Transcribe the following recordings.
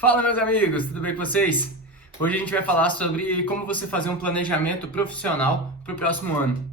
Fala, meus amigos, tudo bem com vocês? Hoje a gente vai falar sobre como você fazer um planejamento profissional para o próximo ano.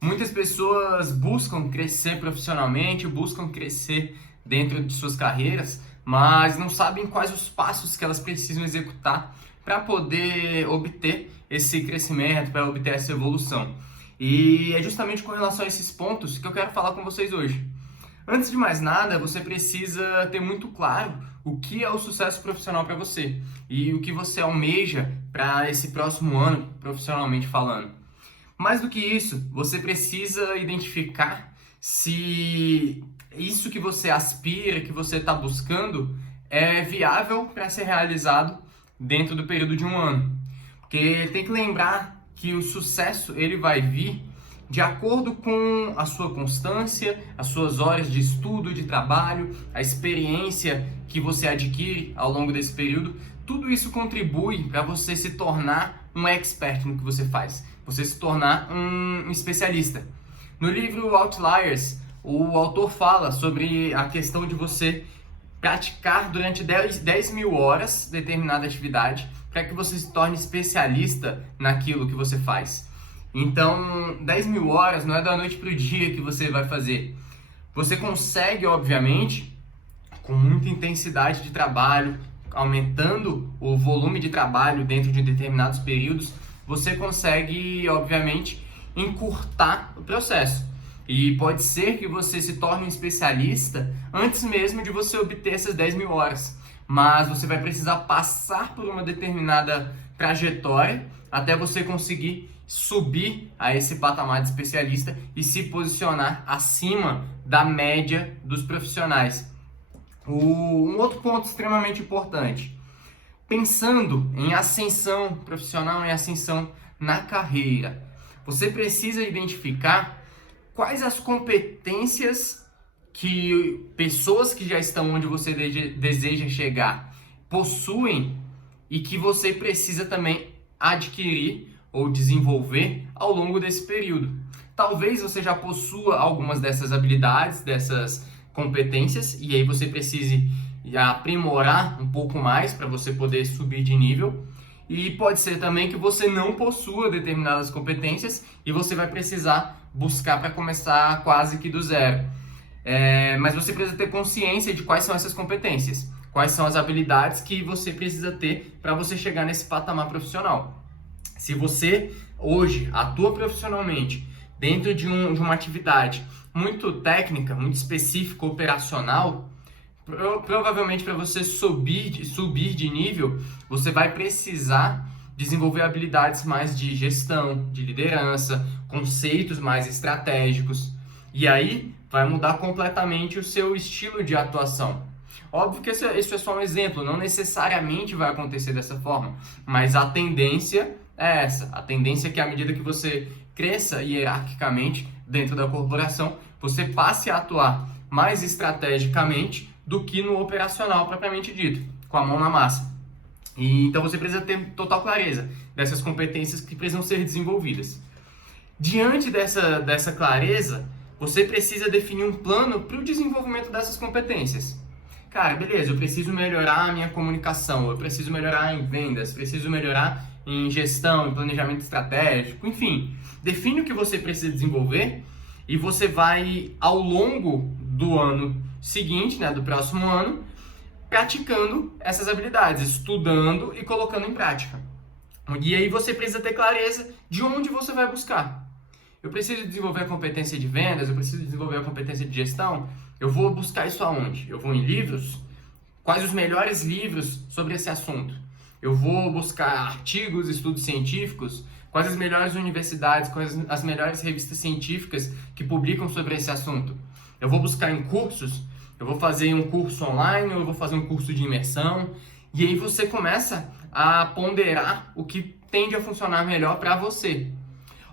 Muitas pessoas buscam crescer profissionalmente, buscam crescer dentro de suas carreiras, mas não sabem quais os passos que elas precisam executar para poder obter esse crescimento, para obter essa evolução. E é justamente com relação a esses pontos que eu quero falar com vocês hoje. Antes de mais nada, você precisa ter muito claro o que é o sucesso profissional para você e o que você almeja para esse próximo ano, profissionalmente falando. Mais do que isso, você precisa identificar se isso que você aspira, que você está buscando, é viável para ser realizado dentro do período de um ano. Porque tem que lembrar que o sucesso ele vai vir de acordo com a sua constância, as suas horas de estudo, de trabalho, a experiência que você adquire ao longo desse período. Tudo isso contribui para você se tornar um expert no que você faz, você se tornar um especialista. No livro Outliers, o autor fala sobre a questão de você praticar durante 10 mil horas determinada atividade para que você se torne especialista naquilo que você faz. Então, 10 mil horas não é da noite para o dia que você vai fazer. Você consegue, obviamente, com muita intensidade de trabalho, aumentando o volume de trabalho dentro de determinados períodos, você consegue, obviamente, encurtar o processo. E pode ser que você se torne um especialista antes mesmo de você obter essas 10 mil horas. Mas você vai precisar passar por uma determinada trajetória até você conseguir subir a esse patamar de especialista e se posicionar acima da média dos profissionais. Um outro ponto extremamente importante, pensando em ascensão profissional, em ascensão na carreira, você precisa identificar quais as competências que pessoas que já estão onde você deseja chegar possuem e que você precisa também adquirir ou desenvolver ao longo desse período. Talvez você já possua algumas dessas habilidades, dessas competências, e aí você precise aprimorar um pouco mais para você poder subir de nível. E pode ser também que você não possua determinadas competências e você vai precisar buscar para começar quase que do zero. Mas você precisa ter consciência de quais são essas competências, quais são as habilidades que você precisa ter para você chegar nesse patamar profissional. Se você hoje atua profissionalmente dentro de uma atividade muito técnica, muito específica, operacional, provavelmente para você subir de nível, você vai precisar desenvolver habilidades mais de gestão, de liderança, conceitos mais estratégicos. E aí vai mudar completamente o seu estilo de atuação. Óbvio que isso é só um exemplo, não necessariamente vai acontecer dessa forma, mas a tendência é essa. A tendência é que à medida que você cresça hierarquicamente dentro da corporação, você passe a atuar mais estrategicamente do que no operacional propriamente dito, com a mão na massa. E então você precisa ter total clareza dessas competências que precisam ser desenvolvidas. Diante dessa clareza, você precisa definir um plano para o desenvolvimento dessas competências. Cara, beleza, eu preciso melhorar a minha comunicação, eu preciso melhorar em vendas, preciso melhorar em gestão, em planejamento estratégico, enfim. Define o que você precisa desenvolver e você vai, ao longo do ano seguinte, do próximo ano, praticando essas habilidades, estudando e colocando em prática. E aí você precisa ter clareza de onde você vai buscar. Eu preciso desenvolver a competência de vendas, eu preciso desenvolver a competência de gestão. Eu vou buscar isso aonde? Eu vou em livros? Quais os melhores livros sobre esse assunto? Eu vou buscar artigos, estudos científicos? Quais as melhores universidades, quais as melhores revistas científicas que publicam sobre esse assunto? Eu vou buscar em cursos? Eu vou fazer um curso online ou eu vou fazer um curso de imersão? E aí você começa a ponderar o que tende a funcionar melhor para você.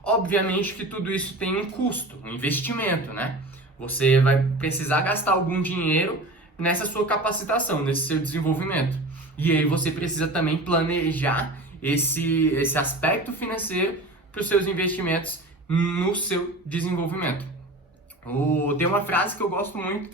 Obviamente que tudo isso tem um custo, um investimento, né? Você vai precisar gastar algum dinheiro nessa sua capacitação, nesse seu desenvolvimento. E aí você precisa também planejar esse aspecto financeiro para os seus investimentos no seu desenvolvimento. Tem uma frase que eu gosto muito,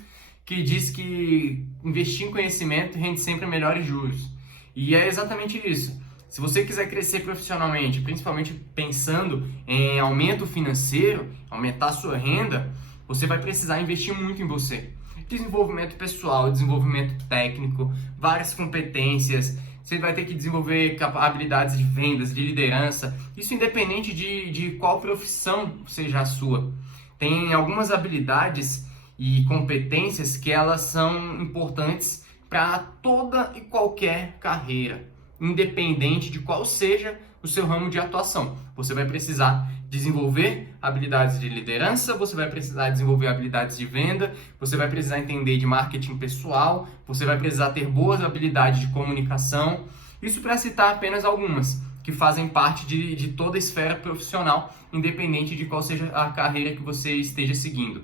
que diz que investir em conhecimento rende sempre melhores juros. E é exatamente isso. Se você quiser crescer profissionalmente, principalmente pensando em aumento financeiro, aumentar a sua renda, você vai precisar investir muito em você. Desenvolvimento pessoal, desenvolvimento técnico, várias competências. Você vai ter que desenvolver habilidades de vendas, de liderança. Isso independente de qual profissão seja a sua. Tem algumas habilidades e competências que elas são importantes para toda e qualquer carreira, independente de qual seja o seu ramo de atuação. Você vai precisar desenvolver habilidades de liderança, você vai precisar desenvolver habilidades de venda, você vai precisar entender de marketing pessoal, você vai precisar ter boas habilidades de comunicação. Isso para citar apenas algumas, que fazem parte de toda a esfera profissional, independente de qual seja a carreira que você esteja seguindo.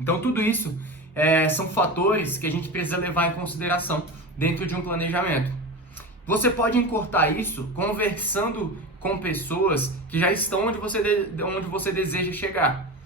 Então tudo isso são fatores que a gente precisa levar em consideração dentro de um planejamento. Você pode encurtar isso conversando com pessoas que já estão onde você deseja chegar.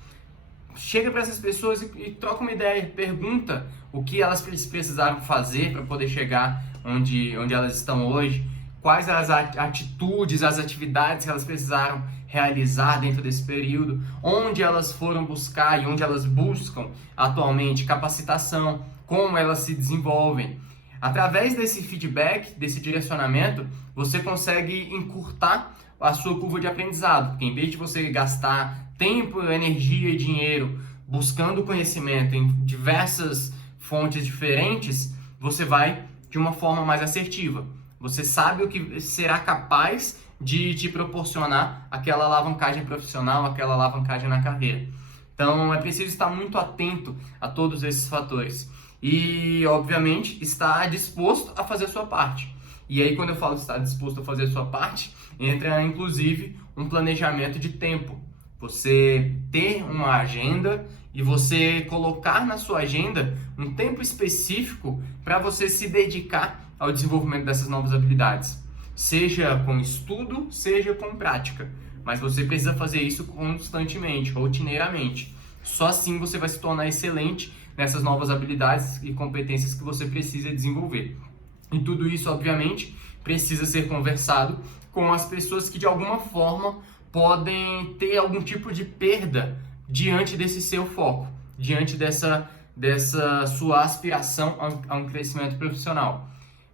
Chega para essas pessoas e troca uma ideia, pergunta o que elas precisaram fazer para poder chegar onde elas estão hoje, quais as atitudes, as atividades que elas precisaram realizar dentro desse período, onde elas foram buscar e onde elas buscam atualmente capacitação, como elas se desenvolvem. Através desse feedback, desse direcionamento, você consegue encurtar a sua curva de aprendizado, porque em vez de você gastar tempo, energia e dinheiro buscando conhecimento em diversas fontes diferentes, você vai de uma forma mais assertiva. Você sabe o que será capaz de te proporcionar aquela alavancagem profissional, aquela alavancagem na carreira. Então é preciso estar muito atento a todos esses fatores. E, obviamente, estar disposto a fazer a sua parte. E aí, quando eu falo estar disposto a fazer a sua parte, entra, inclusive, um planejamento de tempo. Você ter uma agenda e você colocar na sua agenda um tempo específico para você se dedicar ao desenvolvimento dessas novas habilidades. Seja com estudo, seja com prática. Mas você precisa fazer isso constantemente, rotineiramente. Só assim você vai se tornar excelente nessas novas habilidades e competências que você precisa desenvolver. E tudo isso, obviamente, precisa ser conversado com as pessoas que de alguma forma podem ter algum tipo de perda diante desse seu foco, diante dessa sua aspiração a um crescimento profissional.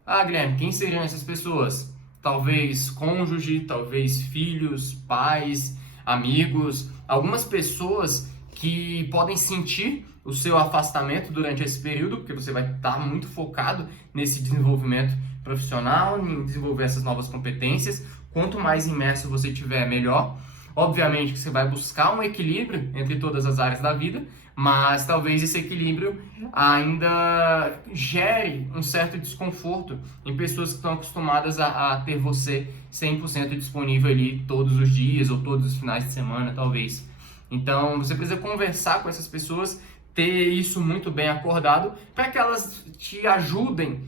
Ah, Guilherme, quem seriam essas pessoas? Talvez cônjuge, talvez filhos, pais, amigos, algumas pessoas que podem sentir o seu afastamento durante esse período, porque você vai estar muito focado nesse desenvolvimento profissional, em desenvolver essas novas competências. Quanto mais imerso você tiver, melhor. Obviamente que você vai buscar um equilíbrio entre todas as áreas da vida, mas talvez esse equilíbrio ainda gere um certo desconforto em pessoas que estão acostumadas a ter você 100% disponível ali todos os dias ou todos os finais de semana, talvez. Então, você precisa conversar com essas pessoas, ter isso muito bem acordado, para que elas te ajudem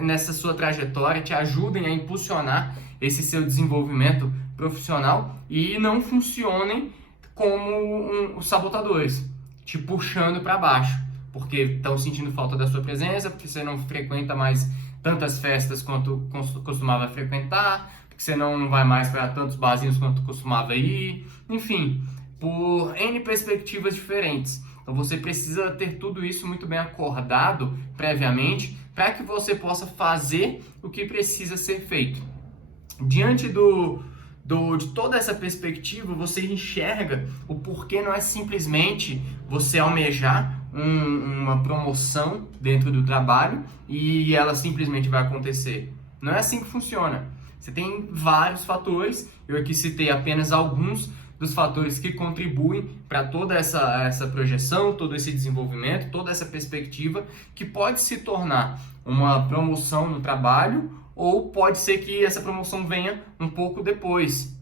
nessa sua trajetória, te ajudem a impulsionar esse seu desenvolvimento profissional e não funcionem como os sabotadores, te puxando para baixo, porque estão sentindo falta da sua presença, porque você não frequenta mais tantas festas quanto costumava frequentar, porque você não vai mais para tantos barzinhos quanto costumava ir, enfim, por N perspectivas diferentes. Então você precisa ter tudo isso muito bem acordado previamente para que você possa fazer o que precisa ser feito. Diante de toda essa perspectiva, você enxerga o porquê não é simplesmente você almejar uma promoção dentro do trabalho e ela simplesmente vai acontecer. Não é assim que funciona. Você tem vários fatores, eu aqui citei apenas alguns dos fatores que contribuem para toda essa projeção, todo esse desenvolvimento, toda essa perspectiva, que pode se tornar uma promoção no trabalho, ou pode ser que essa promoção venha um pouco depois.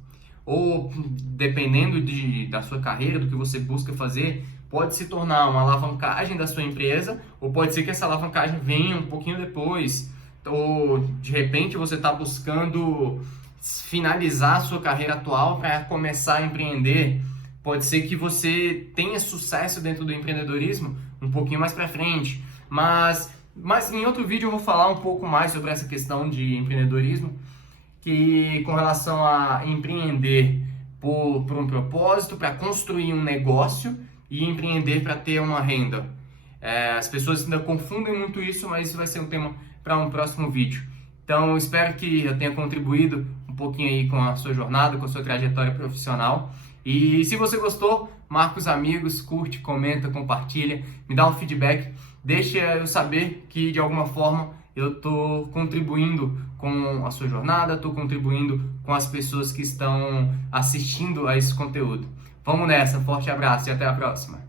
Ou, dependendo da sua carreira, do que você busca fazer, pode se tornar uma alavancagem da sua empresa, ou pode ser que essa alavancagem venha um pouquinho depois. Ou, de repente, você está buscando finalizar a sua carreira atual para começar a empreender. Pode ser que você tenha sucesso dentro do empreendedorismo um pouquinho mais para frente. Mas em outro vídeo eu vou falar um pouco mais sobre essa questão de empreendedorismo, que com relação a empreender por um propósito, para construir um negócio e empreender para ter uma renda. As pessoas ainda confundem muito isso, mas isso vai ser um tema para um próximo vídeo. Então, espero que eu tenha contribuído um pouquinho aí com a sua jornada, com a sua trajetória profissional. E se você gostou, marca os amigos, curte, comenta, compartilha, me dá um feedback, deixa eu saber que de alguma forma eu estou contribuindo com a sua jornada, estou contribuindo com as pessoas que estão assistindo a esse conteúdo. Vamos nessa, forte abraço e até a próxima!